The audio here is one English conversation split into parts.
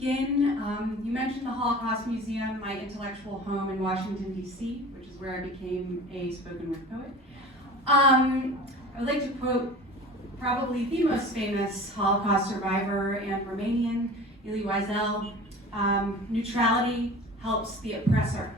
begin, you mentioned the Holocaust Museum, my intellectual home in Washington, D.C., which is where I became a spoken word poet. I would like to quote probably the most famous Holocaust survivor and Romanian, Elie Wiesel. Neutrality helps the oppressor.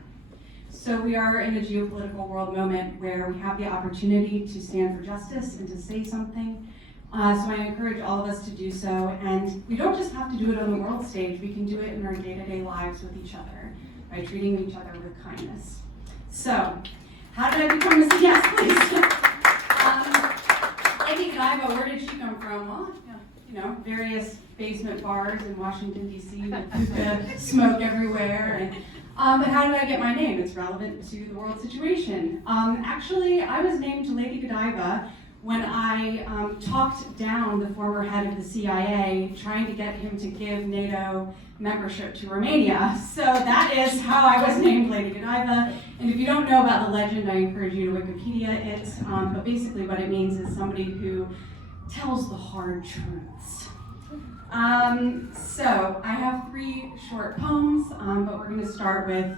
So we are in a geopolitical world moment where we have the opportunity to stand for justice and to say something. So I encourage all of us to do so. And we don't just have to do it on the world stage, we can do it in our day-to-day lives with each other by treating each other with kindness. So, how did I become a yes, please? Lady Godiva, where did she come from? Well, you know, various basement bars in Washington, D.C. with hookah smoke everywhere. But how did I get my name? It's relevant to the world situation. Actually, I was named Lady Godiva when I talked down the former head of the CIA, trying to get him to give NATO membership to Romania. So that is how I was named Lady Godiva. And if you don't know about the legend, I encourage you to Wikipedia it. But basically what it means is somebody who tells the hard truths. So I have 3 short poems, but we're going to start with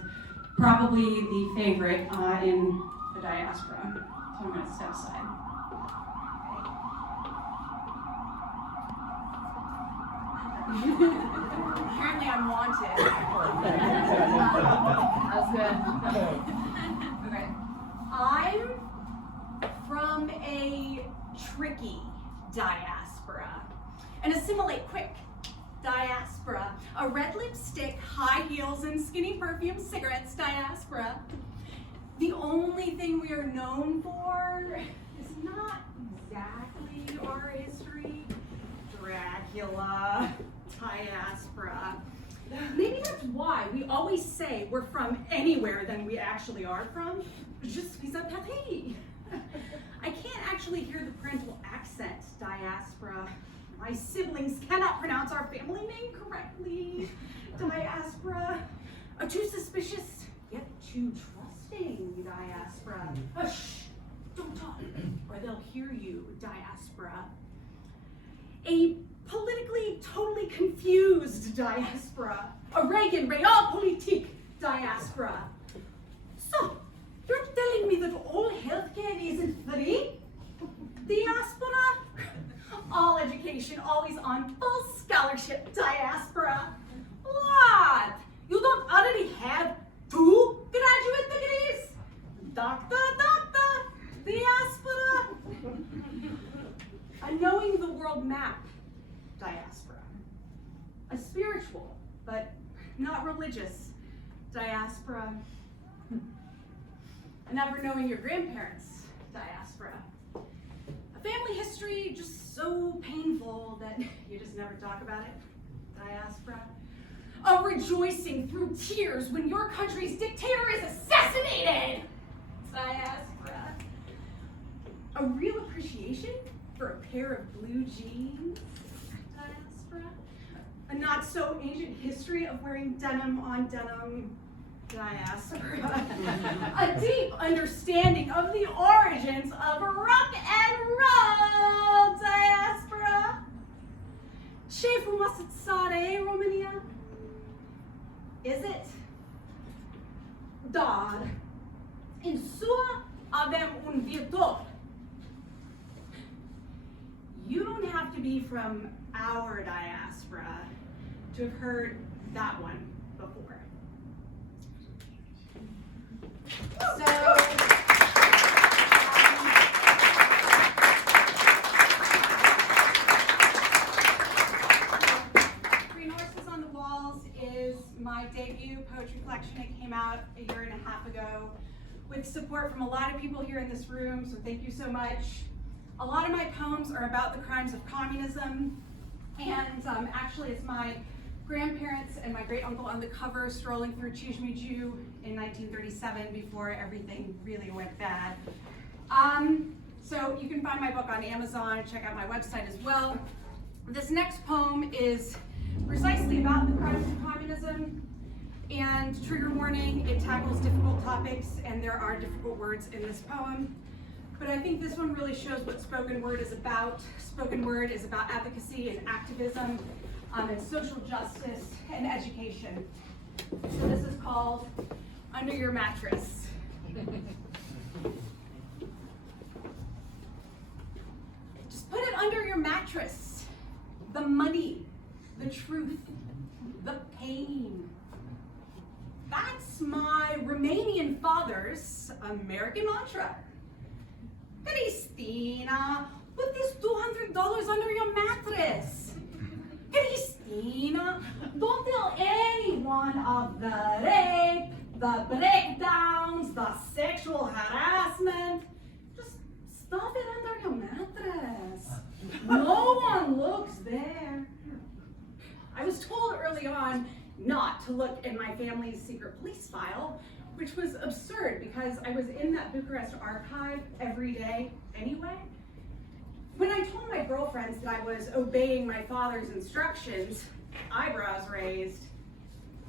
probably the favorite in the diaspora. So I'm going to step aside. Apparently I'm wanted. That was good. Okay. I'm from a tricky diaspora. An assimilate quick diaspora. A red lipstick, high heels, and skinny perfume cigarettes diaspora. The only thing we are known for is not exactly our history. Dracula, diaspora. Maybe that's why we always say we're from anywhere than we actually are from. Je suis à Paris. I can't actually hear the parental accent, diaspora. My siblings cannot pronounce our family name correctly, diaspora. Too suspicious, yet too trusting, diaspora. Shh, don't talk, or they'll hear you, diaspora. A politically totally confused diaspora. A Reagan realpolitik diaspora. So, you're telling me that all healthcare isn't free? Diaspora? All education always on full scholarship, diaspora. What? You don't already have 2 graduate degrees? Doctor, diaspora. A knowing the world map, diaspora. A spiritual, but not religious, diaspora. A never knowing your grandparents, diaspora. A family history just so painful that you just never talk about it, diaspora. A rejoicing through tears when your country's dictator is assassinated, diaspora. A real appreciation for a pair of blue jeans, diaspora. A not so ancient history of wearing denim on denim, diaspora. A deep understanding of the origins of rock and roll, diaspora. Ce frumos țară, Romania? Is it? Dar, în SUA avem un viitor. You don't have to be from our diaspora to have heard that one before. So, 3 Horses on the Walls is my debut poetry collection. It came out a year and a half ago with support from a lot of people here in this room, so thank you so much. A lot of my poems are about the crimes of communism, and actually it's my grandparents and my great uncle on the cover strolling through Cismigiu in 1937 before everything really went bad. So you can find my book on Amazon, check out my website as well. This next poem is precisely about the crimes of communism, and trigger warning, it tackles difficult topics and there are difficult words in this poem. But I think this one really shows what spoken word is about. Spoken word is about advocacy and activism. in social justice and education. So this is called Under Your Mattress. Just put it under your mattress. The money, the truth, the pain. That's my Romanian father's American mantra. Cristina, put this $200 under your mattress. Cristina, don't tell anyone of the rape, the breakdowns, the sexual harassment. Just stuff it under your mattress. No one looks there. I was told early on not to look in my family's secret police file, which was absurd because I was in that Bucharest archive every day anyway. When I told my girlfriends that I was obeying my father's instructions, eyebrows raised.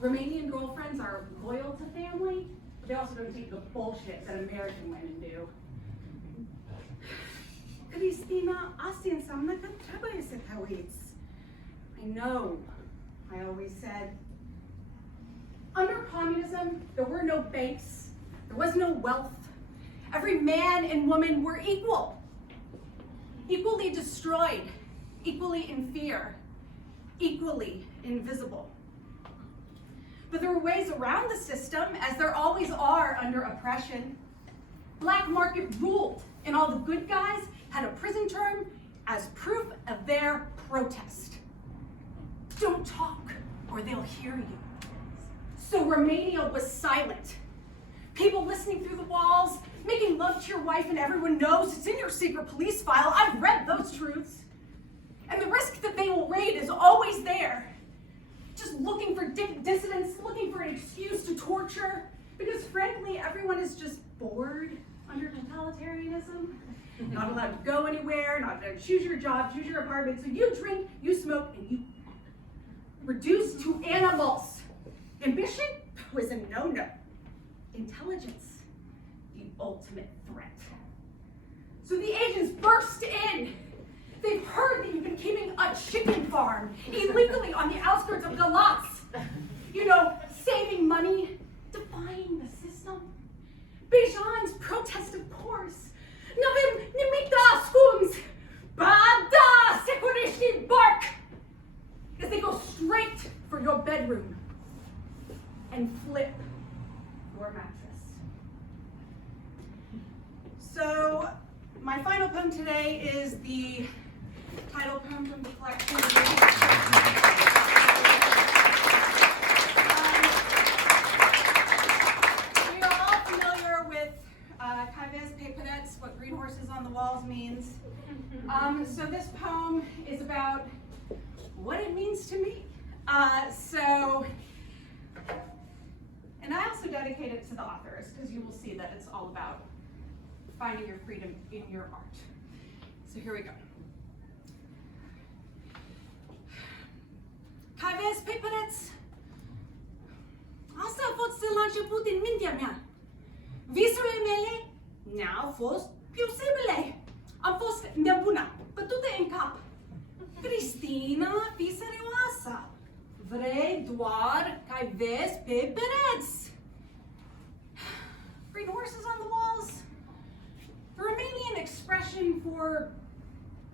Romanian girlfriends are loyal to family, but they also don't take the bullshit that American women do. Cristina, asta înseamnă că trebuie să te uiți. I know, I always said. Under communism, there were no banks, there was no wealth. Every man and woman were equal, equally destroyed, equally in fear, equally invisible. But there were ways around the system, as there always are under oppression. Black market ruled, and all the good guys had a prison term as proof of their protest. Don't talk, or they'll hear you. So Romania was silent. People listening through the walls, making love to your wife, and everyone knows it's in your secret police file. I've read those truths. And the risk that they will raid is always there. Just looking for dissidents, looking for an excuse to torture, because frankly, everyone is just bored under totalitarianism. Not allowed to go anywhere, not allowed to choose your job, choose your apartment. So you drink, you smoke, and you reduced to animals. Ambition was a no-no. Intelligence, the ultimate threat. So the agents burst in. They've heard that you've been keeping a chicken farm illegally on the outskirts of Galați. You know, saving money, defying the system. Bejan's protest, of course. N-avem nimic de ascuns. Ba da, securiștii bark. As they go straight for your bedroom and flip your mattress. So, my final poem today is the title poem from the collection. We are all familiar with Caives pe pereți, what green horses on the walls means. So this poem is about what it means to me. And I also dedicate it to the authors, because you will see that it's all about finding your freedom in your art. So here we go. Caives pe pereți. Asta a fost la început în mintea mea. Visurile mele n-au fost posibile. Am fost nebuna, bătută în cap. Cristina, fii serioasă. Vrei doar caives pe pereți. Green horses on the walls. The Romanian expression for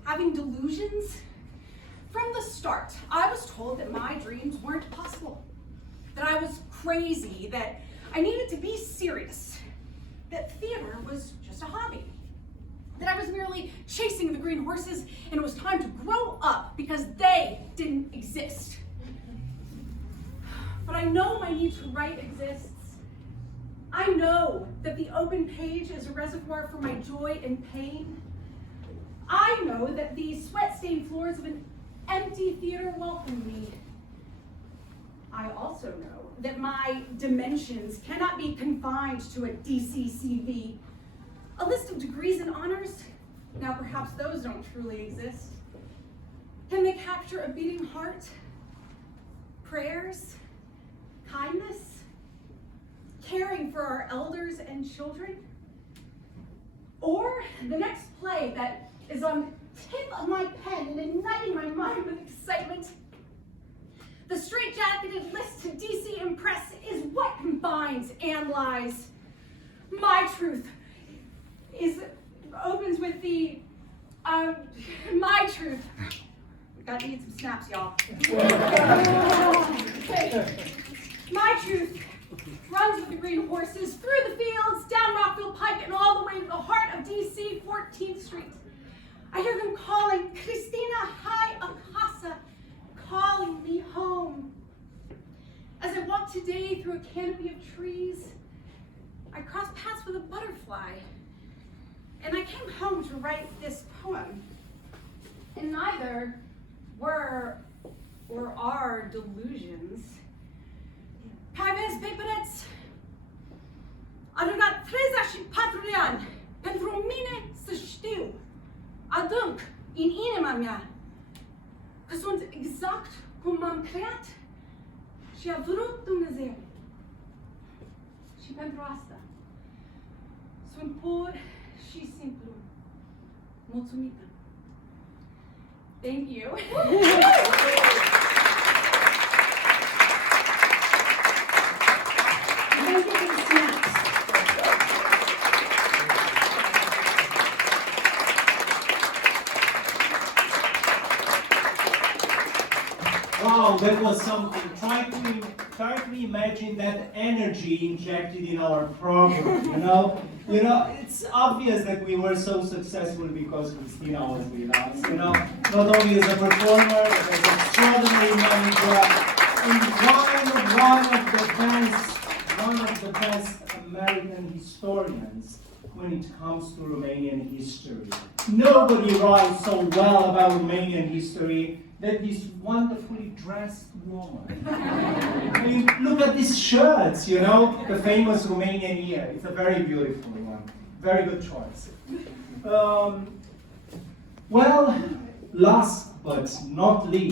having delusions. From the start, I was told that my dreams weren't possible, that I was crazy, that I needed to be serious, that theater was just a hobby, that I was merely chasing the green horses and it was time to grow up because they didn't exist. But I know my need to write exists. I know that the open page is a reservoir for my joy and pain. I know that the sweat-stained floors of an empty theater welcome me. I also know that my dimensions cannot be confined to a DCCV. A list of degrees and honors, now perhaps those don't truly exist. Can they capture a beating heart? Prayers? Kindness? Caring for our elders and children? Or the next play that is on the tip of my pen and igniting my mind with excitement? The straitjacketed list to DC Impress is what combines and lies. My truth opens with the, my truth. Gotta need some snaps, y'all. My truth runs with the green horses through the fields, down Rockville Pike, and all the way to the heart of DC, 14th Street. I hear them calling, Cristina A, calling me home. As I walk today through a canopy of trees, I crossed paths with a butterfly, and I came home to write this poem. And neither were or are delusions. Pavez Bepereț, a durat 34 de ani pentru mine să știu, adânc în inima mea, că sunt exact cum m-am creat și a vrut Dumnezeu. Și pentru asta sunt pur și simplu mulțumită. Thank you. Thank you for the snaps. Wow, that was something. Try to imagine that energy injected in our program, you know? It's obvious that we were so successful because Cristina was with us, you know? Not only as a performer, but as an extraordinary manager, and one of the best American historians when it comes to Romanian history. Nobody writes so well about Romanian history than this wonderfully dressed woman. I mean, look at these shirts, you know, the famous Romanian year. It's a very beautiful one. Very good choice. Well, last but not least,